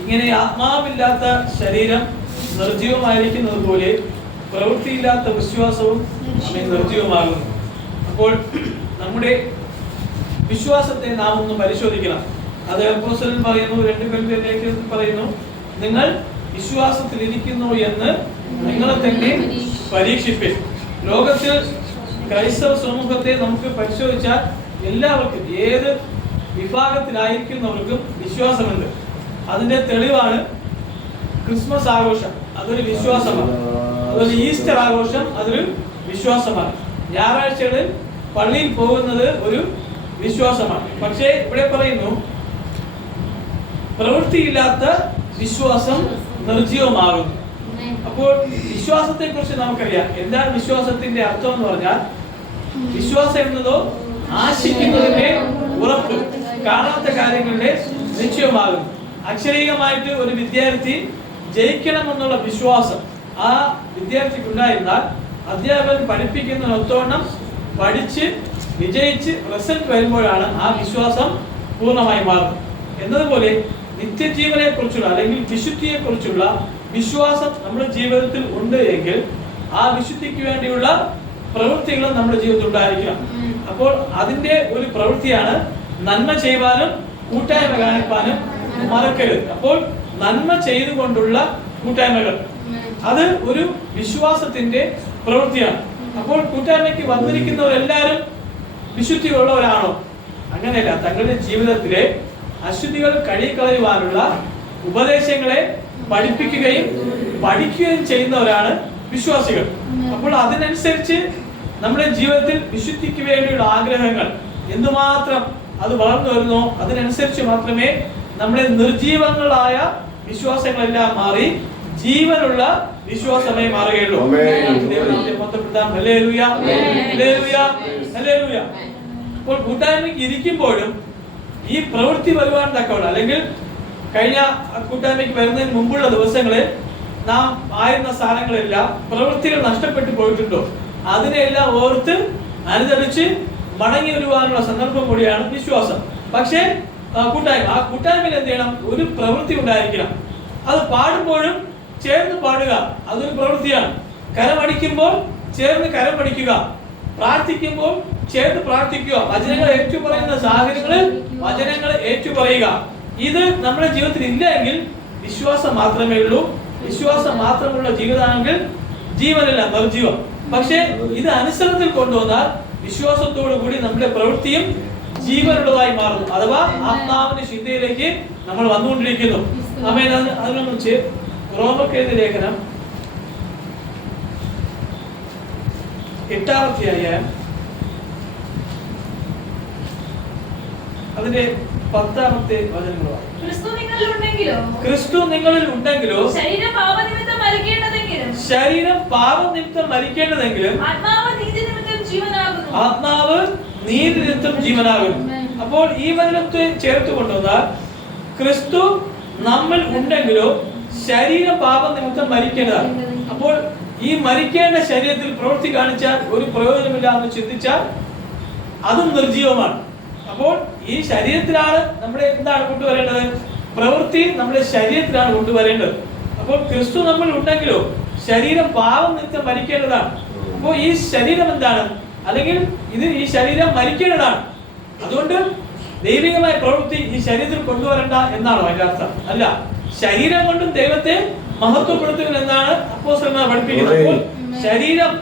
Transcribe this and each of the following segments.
ഇങ്ങനെ ആത്മാവില്ലാത്ത ശരീരം നിർജീവമായിരിക്കുന്നത് പോലെ പ്രവൃത്തിയില്ലാത്ത വിശ്വാസവും നിർജീവമാകുന്നു അപ്പോൾ നമ്മുടെ വിശ്വാസത്തെ നാം ഒന്ന് പരിശോധിക്കണം. അത് അപ്പോസ്തലൻ പറയുന്നു രണ്ട് പേരുടെ ലേഖനത്തിൽ പറയുന്നു നിങ്ങൾ വിശ്വാസത്തിൽ ഇരിക്കുന്നു എന്ന് നിങ്ങളെ തന്നെ പരീക്ഷിപ്പിൻ. ലോകത്തിൽ ക്രൈസ്തവ സമൂഹത്തെ നമുക്ക് പരിശോധിച്ചാൽ എല്ലാവർക്കും ഏത് വിഭാഗത്തിലായിരിക്കുന്നവർക്കും വിശ്വാസമുണ്ട്. അതിന്റെ തെളിവാണ് ക്രിസ്മസ് ആഘോഷം. അതൊരു വിശ്വാസമാണ്. അതുപോലെ ഈസ്റ്റർ ആഘോഷം അതൊരു വിശ്വാസമാണ്. ഞായറാഴ്ചകളിൽ പള്ളിയിൽ പോകുന്നത് ഒരു വിശ്വാസമാണ്. പക്ഷേ ഇവിടെ പറയുന്നു പ്രവൃത്തിയില്ലാത്ത വിശ്വാസം നിർജീവമാകുന്നു അപ്പോൾ വിശ്വാസത്തെ കുറിച്ച് നമുക്കറിയാം. എന്താണ് വിശ്വാസത്തിന്റെ അർത്ഥം എന്ന് പറഞ്ഞാൽ വിശ്വാസം എന്നതോ ആശിക്കുന്നതിന്റെ ഉറപ്പ്. കാണാത്ത കാര്യങ്ങളുടെ നിശ്ചയമാകുന്നു. അക്ഷരീകമായിട്ട് ഒരു വിദ്യാർത്ഥി ജയിക്കണമെന്നുള്ള വിശ്വാസം ആ വിദ്യാർത്ഥിക്ക് ഉണ്ടായിരുന്നാൽ അധ്യാപകൻ പഠിപ്പിക്കുന്നതിനൊത്തോണം പഠിച്ച് വിജയിച്ച് റിസൾട്ട് വരുമ്പോഴാണ് ആ വിശ്വാസം പൂർണമായി മാറുന്നത്. എന്നതുപോലെ നിത്യജീവനെ കുറിച്ചുള്ള അല്ലെങ്കിൽ വിശുദ്ധിയെ കുറിച്ചുള്ള വിശ്വാസം നമ്മുടെ ജീവിതത്തിൽ ഉണ്ട് എങ്കിൽ ആ വിശുദ്ധിക്ക് വേണ്ടിയുള്ള പ്രവൃത്തികളും നമ്മുടെ ജീവിതത്തിൽ ഉണ്ടായിരിക്കണം. അപ്പോൾ അതിന്റെ ഒരു പ്രവൃത്തിയാണ് നന്മ ചെയ്യുവാനും കൂട്ടായ്മ കാണിപ്പാനും മറക്കരുത്. അപ്പോൾ നന്മ ചെയ്തുകൊണ്ടുള്ള കൂട്ടായ്മകൾ. അത് ഒരു വിശ്വാസത്തിന്റെ പ്രവൃത്തിയാണ്. അപ്പോൾ കൂട്ടായ്മയ്ക്ക് വന്നിരിക്കുന്നവരെല്ലാവരും വിശുദ്ധിയുള്ളവരാണോ? അങ്ങനെയല്ല. തങ്ങളുടെ ജീവിതത്തിലെ അശുദ്ധികൾ കഴുകിക്കളയുവാനുള്ള ഉപദേശങ്ങളെ പഠിപ്പിക്കുകയും പഠിക്കുകയും ചെയ്യുന്നവരാണ് വിശ്വാസികൾ. അപ്പോൾ അതിനനുസരിച്ച് നമ്മുടെ ജീവിതത്തിൽ വിശുദ്ധിക്ക് വേണ്ടിയുള്ള ആഗ്രഹങ്ങൾ എന്തുമാത്രം അത് വളർന്നു വരുന്നോ അതിനനുസരിച്ച് മാത്രമേ നമ്മുടെ നിർജീവങ്ങളായ വിശ്വാസങ്ങളെല്ലാം മാറി ജീവനുള്ള വിശ്വാസമായി മാറുകയുള്ളൂ ആമേൻ. ദൈവത്തിന്റെ മഹത്വപ്പെടുത്താം. ഹല്ലേലൂയ. ഹല്ലേലൂയ. ഹല്ലേലൂയ. അപ്പോൾ കൂട്ടായ്മയ്ക്ക് ഇരിക്കുമ്പോഴും ഈ പ്രവൃത്തി വരുവാൻ തക്കവണ്ണം അല്ലെങ്കിൽ കഴിഞ്ഞ കൂട്ടായ്മയ്ക്ക് വരുന്നതിന് മുമ്പുള്ള ദിവസങ്ങളിൽ നാം ആയിരുന്ന സ്ഥാനങ്ങളെല്ലാം പ്രവൃത്തികൾ നഷ്ടപ്പെട്ടു പോയിട്ടുണ്ടോ അതിനെല്ലാം ഓർത്ത് അനുദരിച്ച് മടങ്ങി വരുവാനുള്ള സന്ദർഭം കൂടിയാണ് വിശ്വാസം. പക്ഷേ കൂട്ടായ്മ. ആ കൂട്ടായ്മയിൽ എന്ത് ചെയ്യണം? ഒരു പ്രവൃത്തി ഉണ്ടായിരിക്കണം. അത് പാടുമ്പോഴും ചേർന്ന് പാടുക അതൊരു പ്രവൃത്തിയാണ്. കരമടിക്കുമ്പോൾ ചേർന്ന് കരമടിക്കുക പ്രാർത്ഥിക്കുമ്പോൾ ചേർന്ന് പ്രാർത്ഥിക്കുക. വചനങ്ങൾ ഏറ്റുപറയുന്ന സാഹചര്യങ്ങളിൽ വചനങ്ങൾ ഏറ്റു പറയുക ഇത് നമ്മുടെ ജീവിതത്തിൽ ഇല്ല എങ്കിൽ വിശ്വാസം മാത്രമേ ഉള്ളൂ. വിശ്വാസം മാത്രമുള്ള ജീവിതമാണെങ്കിൽ ജീവനല്ല നിർജീവം. പക്ഷേ ഇത് അനുസരണത്തിൽ കൊണ്ടുവന്നാൽ വിശ്വാസത്തോടു കൂടി നമ്മുടെ പ്രവൃത്തിയും ജീവനുള്ളതായി മാറുന്നു. അഥവാ ആത്മാവിന്റെ ചിന്തയിലേക്ക് നമ്മൾ വന്നുകൊണ്ടിരിക്കുന്നു. നമ്മെ അതിനൊന്നും ചെ- റോമർക്ക് എഴുതിയ ലേഖനം എട്ടാമധ്യായ അതിന്റെ പത്താമത്തെ വചനങ്ങളാണ്. ക്രിസ്തു നിങ്ങളിൽ ഉണ്ടെങ്കിലോ? ശരീരം പാപനിമിത്തം മരിക്കേണ്ടതെങ്കിലും ശരീരം പാപനിമിത്തം മരിക്കേണ്ടതെങ്കിലും ആത്മാവ് ആത്മാവ് നീതി നിമിത്തം ജീവനാകുന്നു അപ്പോൾ ഈ വചനത്തെ ചേർത്ത് കൊണ്ടുവന്നാൽ ക്രിസ്തു നമ്മൾ ഉണ്ടെങ്കിലും ശരീര പാപം നിമിത്തം മരിക്കേണ്ടതാണ്. അപ്പോൾ ഈ മരിക്കേണ്ട ശരീരത്തിൽ പ്രവൃത്തി കാണിച്ചാൽ ഒരു പ്രയോജനമില്ല എന്ന് ചിന്തിച്ചാൽ അതും നിർജീവമാണ് അപ്പോൾ ഈ ശരീരത്തിലാണ് നമ്മുടെ എന്താണ് കൊണ്ടുവരേണ്ടത്? പ്രവൃത്തി നമ്മുടെ ശരീരത്തിലാണ് കൊണ്ടുവരേണ്ടത്. അപ്പോൾ ക്രിസ്തു നമ്മൾ ഉണ്ടെങ്കിലോ ശരീരം പാവം നിത്യം മരിക്കേണ്ടതാണ്. അപ്പോൾ ഈ ശരീരം എന്താണ്? അല്ലെങ്കിൽ ഇത് ഈ ശരീരം മരിക്കേണ്ടതാണ്. അതുകൊണ്ട് ദൈവികമായ പ്രവൃത്തി ഈ ശരീരത്തിൽ കൊണ്ടുവരണ്ട എന്നാണ് അതിന്റെ അർത്ഥം. അല്ല ശരീരം കൊണ്ടും ദൈവത്തെ മഹത്വപ്പെടുത്തുക എന്നാണ് അപ്പോസ്തലന്മാർ പഠിപ്പിക്കുന്നത്. ശരീരം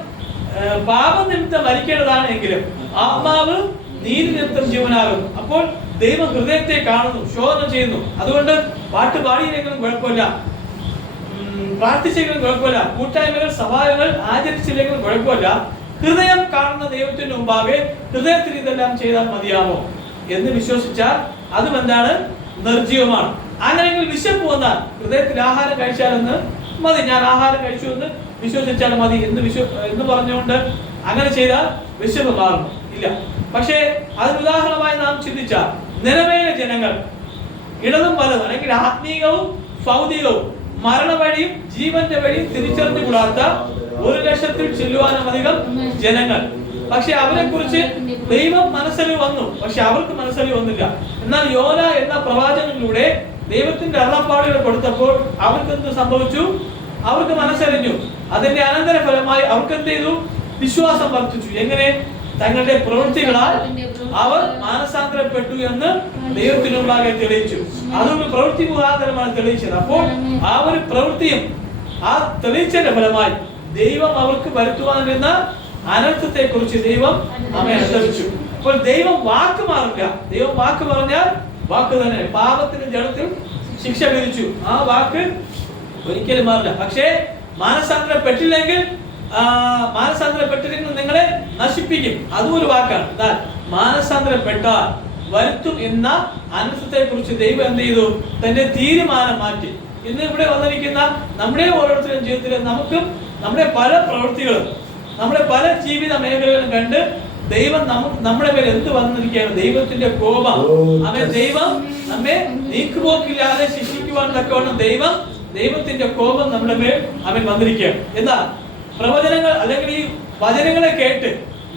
പാപനിമിത്തം മരിക്കേണ്ടതാണ് എങ്കിലും ആത്മാവ് നീതി നിമിത്തം ജീവനാകുന്നു. അപ്പോൾ ദൈവം ഹൃദയത്തെ കാണുന്നു ശോധന ചെയ്യുന്നു. അതുകൊണ്ട് പാട്ട് പാടിയില്ലെങ്കിലും കുഴപ്പമില്ല. പ്രാർത്ഥിച്ചെങ്കിലും കുഴപ്പമില്ല. കൂട്ടായ്മകൾ സഭാകൾ ആചരിച്ചില്ലെങ്കിലും കുഴപ്പമില്ല. ഹൃദയം കാണുന്ന ദൈവത്തിന് മുമ്പാകെ ഹൃദയത്തിൽ ഇതെല്ലാം ചെയ്താൽ മതിയാമോ എന്ന് വിശ്വസിച്ചാൽ അതും എന്താണ് നിർജീവമാണ് അങ്ങനെയെങ്കിൽ വിശപ്പ് വന്നാൽ ഹൃദയത്തിൽ ആഹാരം കഴിച്ചാലെന്ന് മതി. ഞാൻ ആഹാരം കഴിച്ചു എന്ന് വിശ്വസിച്ചാൽ മതി എന്ന് വിശ്വ എന്ന് പറഞ്ഞുകൊണ്ട് അങ്ങനെ ചെയ്താൽ വിശപ്പ് മാറും. ഇല്ല. പക്ഷേ അതിന് ഉദാഹരണമായി നാം ചിന്തിച്ചാൽ നിലവിലെ ജനങ്ങൾ ഇടതും വലതും അല്ലെങ്കിൽ ആത്മീയവും ഭൗതികവും മരണ വഴിയും ജീവന്റെ വഴിയും തിരിച്ചറിഞ്ഞുകൂടാത്ത ഒരു ലക്ഷത്തിൽ ചെല്ലുവാനും അധികം ജനങ്ങൾ. പക്ഷെ അവരെ കുറിച്ച് ദൈവം മനസ്സിൽ വന്നു. പക്ഷെ അവർക്ക് മനസ്സിൽ വന്നില്ല. എന്നാൽ യോന എന്ന പ്രവാചകനിലൂടെ ദൈവത്തിന്റെ അറപ്പാടുകൾ കൊടുത്തപ്പോൾ അവർക്ക് എന്ത് സംഭവിച്ചു? അവർക്ക് മനസ്സറിഞ്ഞു. അതിന്റെ അനന്തരഫലമായി അവർക്ക് എന്ത് ചെയ്തു? വിശ്വാസം വർദ്ധിച്ചു. എങ്ങനെ? തങ്ങളുടെ പ്രവൃത്തികളാൽ അവർ മാനസാന്തരപ്പെട്ടു എന്ന് ദൈവത്തിനുമ്പാകെ തെളിയിച്ചു. അതൊരു പ്രവൃത്തി മുഖാന്തരമാണ് തെളിയിച്ചത്. അപ്പോൾ ആ ഒരു പ്രവൃത്തിയും ആ തെളിയിച്ചതിന്റെ ഫലമായി ദൈവം അവർക്ക് വരുത്തുവാനിരുന്ന അനർത്ഥത്തെ കുറിച്ച് ദൈവം നമ്മെ അനുസരിച്ചു അപ്പോൾ ദൈവം വാക്ക് മാറുക ദൈവം വാക്ക് പറഞ്ഞാൽ വാക്ക് തന്നെ. പാപത്തിന്റെ ജഡത്തിൽ ശിക്ഷ വിധിച്ചു. ആ വാക്ക് ഒരിക്കലും മാറില്ല. പക്ഷേ മാനസാന്തരപ്പെട്ടില്ലെങ്കിൽ മാനസാന്തരപ്പെട്ടില്ലെങ്കിൽ നിങ്ങളെ നശിപ്പിക്കും. അതും ഒരു വാക്കാണ്. എന്നാൽ മാനസാന്തരപ്പെട്ടാൽ വരുത്തും എന്ന അനർത്ഥത്തെ കുറിച്ച് ദൈവം എന്ത് ചെയ്തു? തന്റെ തീരുമാനം മാറ്റി. ഇന്ന് ഇവിടെ വന്നിരിക്കുന്ന നമ്മുടെ ഓരോരുത്തരും ജീവിതത്തിൽ നമുക്കും നമ്മുടെ പല പ്രവൃത്തികളും നമ്മുടെ പല ജീവിത മേഖലകളും കണ്ട് ദൈവം നമ്മുടെ മേൽ എന്ത് വന്നിരിക്കുകയാണ്? ദൈവത്തിന്റെ കോപം. അവൻ ദൈവം നമ്മെ നീക്കുപോക്കില്ലാതെ ശിക്ഷിക്കുവാൻ തക്കവണ്ണം ദൈവം ദൈവത്തിന്റെ കോപം നമ്മുടെ മേൽ അവൻ വന്നിരിക്കുകയാണ്. എന്താ? പ്രവചനങ്ങൾ അല്ലെങ്കിൽ ഈ വചനങ്ങളെ കേട്ട്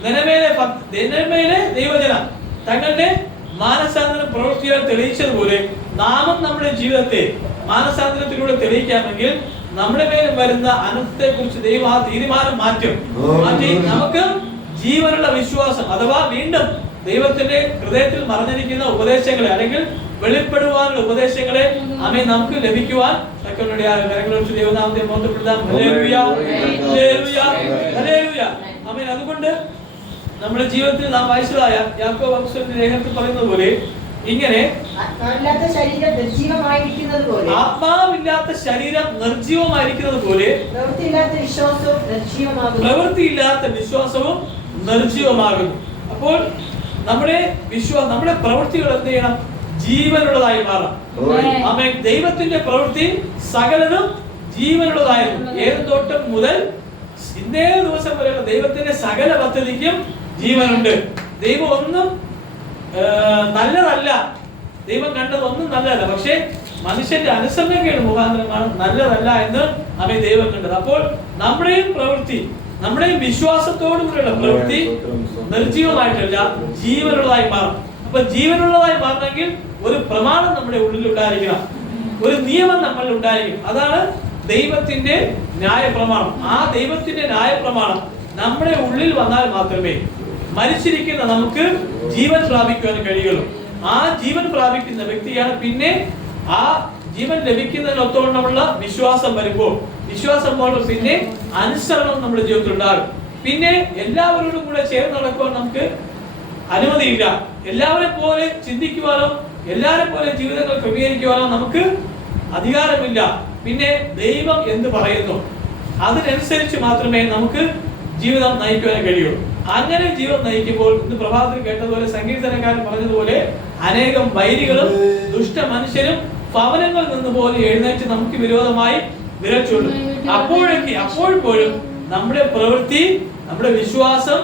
നിലമേലെ നിലമേലെ ദൈവജനം തങ്ങളുടെ മാനസാന്തര പ്രവൃത്തികൾ തെളിയിച്ചതുപോലെ നാമം നമ്മുടെ ജീവിതത്തെ മാനസാന്തരത്തിലൂടെ തെളിയിക്കാമെങ്കിൽ നമ്മുടെ മേൽ വരുന്ന അനർത്ഥത്തെ കുറിച്ച് ദൈവം ആ തീരുമാനം മാറ്റും മാറ്റി നമുക്ക് ജീവനുള്ള വിശ്വാസം അഥവാ വീണ്ടും ദൈവത്തിന്റെ ഹൃദയത്തിൽ മറഞ്ഞിരിക്കുന്ന ഉപദേശങ്ങളെ അല്ലെങ്കിൽ വെളിപ്പെടുവാനുള്ള ഉപദേശങ്ങളെ അമ്മ നമുക്ക് ലഭിക്കുവാൻ തക്കവരുടെ ആ കരങ്ങൾ ദൈവനാമത്തെ മോത്തപ്പെടുത്താം അതുകൊണ്ട് നമ്മുടെ ജീവിതത്തിൽ നാം വായിച്ചതായ യാക്കോബ് വംശത്തിന്റെ ലേഖനത്തിൽ പറയുന്നത് പോലെ ഇങ്ങനെ ആത്മാവില്ലാത്ത ശരീരം നിർജീവമായിരിക്കുന്നത് പോലെ ആത്മാവില്ലാത്ത ശരീരം നിർജീവമായിരിക്കുന്നത് പോലെ പ്രവൃത്തിയില്ലാത്ത വിശ്വാസവും നിർജീവമാകുന്നു പ്രവൃത്തിയില്ലാത്ത വിശ്വാസവും നിർജീവമാകുന്നു അപ്പോൾ നമ്മുടെ വിശ്വാസം നമ്മുടെ പ്രവൃത്തികൾ എന്ത് ചെയ്യണം? ജീവനുള്ളതായി മാറാം ആമേൻ. ദൈവത്തിന്റെ പ്രവൃത്തി സകലനും ജീവനുള്ളതായിരുന്നു. ഏത് തോട്ടം മുതൽ ഇന്നേ ദിവസം വരെയുള്ള ദൈവത്തിന്റെ സകല പദ്ധതിക്കും ജീവനുണ്ട്. ദൈവം ഒന്നും നല്ലതല്ല. ദൈവം കണ്ടത് ഒന്നും നല്ലതല്ല. പക്ഷേ മനുഷ്യന്റെ അനുസരണക്കേട് മുഖാന്തരമാണ് നല്ലതല്ല എന്ന് അവയെ ദൈവം കണ്ടത്. അപ്പോൾ നമ്മുടെയും പ്രവൃത്തി നമ്മുടെയും വിശ്വാസത്തോടു കൂടെയുള്ള പ്രവൃത്തി നിർജീവമായിട്ടല്ല ജീവനുള്ളതായി മാറും. അപ്പൊ ജീവനുള്ളതായി മാറണമെങ്കിൽ ഒരു പ്രമാണം നമ്മുടെ ഉള്ളിൽ ഉണ്ടായിരിക്കണം. ഒരു നിയമം നമ്മളിൽ ഉണ്ടായിരിക്കും അതാണ് ദൈവത്തിന്റെ ന്യായ പ്രമാണം ആ ദൈവത്തിന്റെ ന്യായ പ്രമാണം നമ്മുടെ ഉള്ളിൽ വന്നാൽ മാത്രമേ മരിച്ചിരിക്കുന്ന നമുക്ക് ജീവൻ പ്രാപിക്കുവാൻ കഴിയുള്ളൂ ആ ജീവൻ പ്രാപിക്കുന്ന വ്യക്തിയാണ് പിന്നെ ആ ജീവൻ ലഭിക്കുന്നതിനൊത്തോണമുള്ള വിശ്വാസം വരുമ്പോൾ വിശ്വാസം പോലെ പിന്നെ അനുസരണം നമ്മുടെ ജീവിതത്തിൽ ഉണ്ടാകും. പിന്നെ എല്ലാവരോടും കൂടെ ചേർന്ന് നടക്കുവാൻ നമുക്ക് അനുമതിയില്ല. എല്ലാവരെ പോലെ ചിന്തിക്കുവാനോ എല്ലാവരെ പോലെ ജീവിതങ്ങൾ ക്രമീകരിക്കുവാനോ നമുക്ക് അധികാരമില്ല. പിന്നെ ദൈവം എന്ത് പറയുന്നു? അതിനനുസരിച്ച് മാത്രമേ നമുക്ക് ജീവിതം നയിക്കുവാൻ കഴിയൂ അങ്ങനെ ജീവിതം നയിക്കുമ്പോൾ ഇന്ന് പ്രഭാതത്തിൽ കേട്ടതുപോലെ സംഗീതനക്കാരൻ പറഞ്ഞതുപോലെ അനേകം വൈരികളും ദുഷ്ട മനുഷ്യരും ഭവനങ്ങളിൽ നിന്ന് പോലെ എഴുന്നേറ്റ് നമുക്ക് വിരോധമായി വിരച്ചുള്ളൂ അപ്പോഴൊക്കെ അപ്പോൾ പോലും നമ്മുടെ പ്രവൃത്തി നമ്മുടെ വിശ്വാസം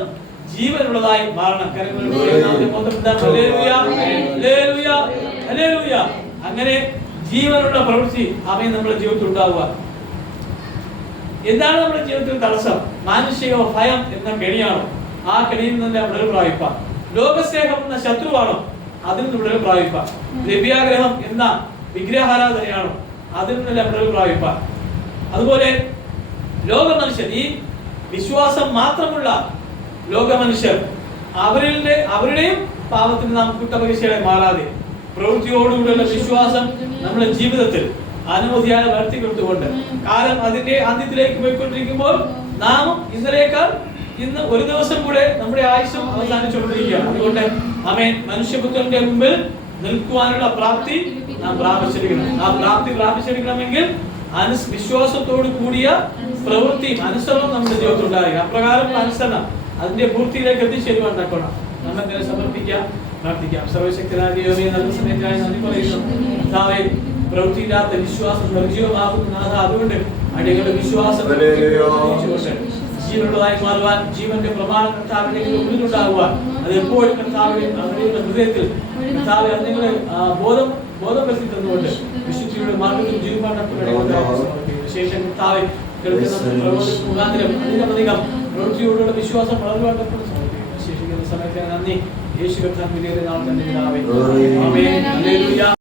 ജീവനുള്ളതായി മാറണം. അങ്ങനെ ജീവനുള്ള പ്രവൃത്തി അവയെ നമ്മുടെ ജീവിതത്തിൽ ഉണ്ടാവുക. എന്താണ് നമ്മുടെ ജീവിതത്തിൽ തടസ്സം? മാനുഷിക ഭയം എന്ന കെണിയാണോ? ആ കെണിയിൽ നിന്ന് വിടൽ പ്രാപിപ്പ ലോകസ്നേഹം എന്ന ശത്രുവാണോ? അതിൽ നിന്ന് വിടൽ പ്രാപിപ്പ ദ്രവ്യാഗ്രഹം എന്ന വിഗ്രഹാരാധനയാണോ? അതിൽ നിന്ന് വിടൽ പ്രാപിപ്പ അതുപോലെ ലോക മനുഷ്യർ ഈ വിശ്വാസം മാത്രമുള്ള ലോക മനുഷ്യർ അവരുടെ അവരുടെയും പാപത്തിന് നാം കുറ്റപരീക്ഷകളെ മാറാതെ പ്രവൃത്തിയോടുകൂടിയുള്ള വിശ്വാസം നമ്മുടെ ജീവിതത്തിൽ അനവധിയായി വളർത്തിക്കൊടുത്തുകൊണ്ട് കാലം അതിന്റെ അന്ത്യത്തിലേക്ക് പോയിക്കൊണ്ടിരിക്കുമ്പോൾ നാം ഇന്നലേക്കാൾ ഇന്ന് ഒരു ദിവസം കൂടെ നമ്മുടെ ആയുഷം അവസാനിച്ചുകൊണ്ടിരിക്കുകയാണ്. അതുകൊണ്ട് അമേൻ. മനുഷ്യപുത്രന്റെ മുമ്പിൽ നിൽക്കുവാനുള്ള പ്രാപ്തി നാം പ്രാപിച്ചിരിക്കണം. ആ പ്രാപ്തി പ്രാപിച്ചെടുക്കണമെങ്കിൽ അനുസ് വിശ്വാസത്തോട് കൂടിയ പ്രവൃത്തി അനുസരണവും നമ്മുടെ ജീവിതത്തിൽ ഉണ്ടായിരിക്കും അപ്രകാരമുള്ള അനുസരണം അതിന്റെ പൂർത്തിയിലേക്ക് എത്തിച്ചേരുവാൻ തക്കണം നമ്മൾ ഇങ്ങനെ സമർപ്പിക്കാം പ്രാർത്ഥിക്കാം. സർവശക്തനായ ദൈവമേ നല്ല സമയത്തായി നന്ദി പറയുന്നു. പ്രവൃത്തിയില്ലാത്ത വിശ്വാസം നിർജീവമാകുന്ന നാഥ. അതുകൊണ്ട് അടികളുടെ വിശ്വാസം ജീവനുള്ളതായി മാറുവാൻ ജീവന്റെ പ്രമാണം കർത്താവിന്റെ ഉള്ളിലുണ്ടാകുവാൻ അത് എപ്പോഴും കർത്താവിന്റെ അവരുടെ ഹൃദയത്തിൽ കർത്താവ് അത് നിങ്ങളെ ബോധം ബോധപ്പെടുത്തി തന്നുകൊണ്ട് വിശുദ്ധിയുടെ മാർഗത്തിൽ ജീവിക്കാൻ ശേഷം കർത്താവ് മുഖാന്തരം പ്രവൃത്തിയോടുള്ള വിശ്വാസം വളരുവാൻ സമർപ്പിക്കുന്നു. ശേഷിക്കുന്ന സമയത്ത് നന്ദി. യേശു കർത്താൻ വിലയേറിയ നാൾ തന്നെ